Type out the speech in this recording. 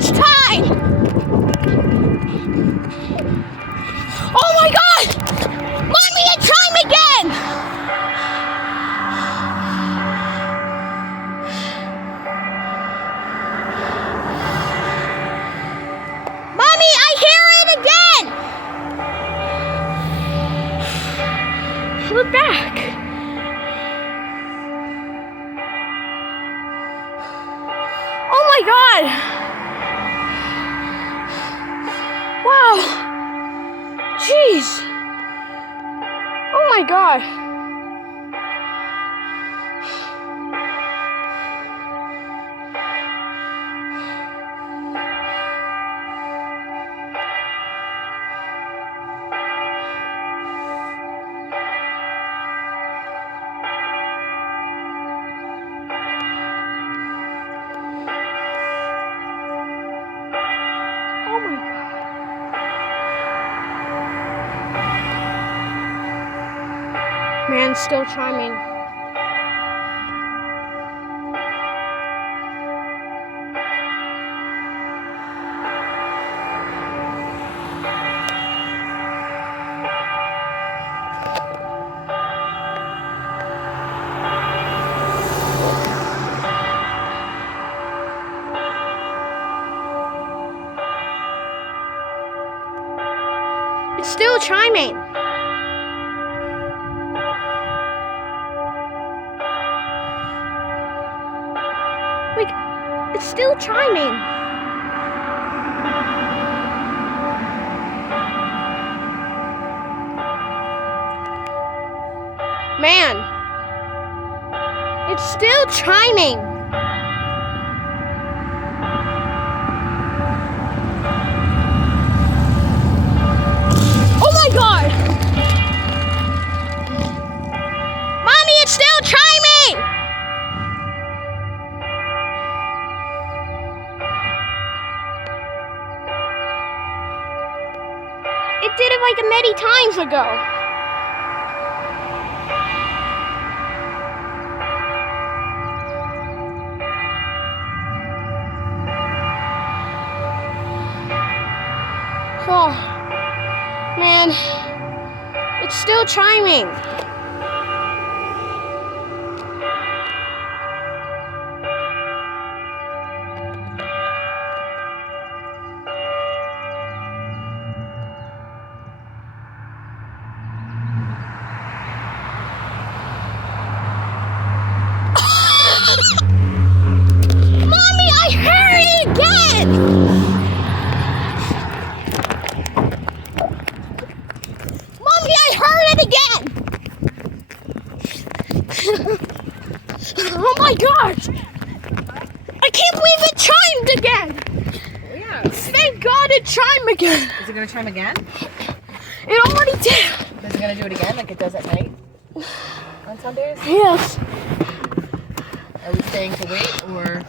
this time! Oh my God! Mommy, it chimed again! Mommy, I hear it again! We're back. Oh my God! Wow! Jeez! Oh my God! Oh my God! Man, still chiming. It's still chiming. Like, it's still chiming. Man, it's still chiming. Oh my God! Mommy, it's still chiming! It did it like many times ago. Oh, man, it's still chiming. Mommy, I heard it again! Mommy, I heard it again! Oh my gosh! I can't believe it chimed again! Yeah. Thank God it chimed again! Is it going to chime again? It already did! Is it going to do it again like it does at night? On Sundays? Yes. Are we staying to wait or...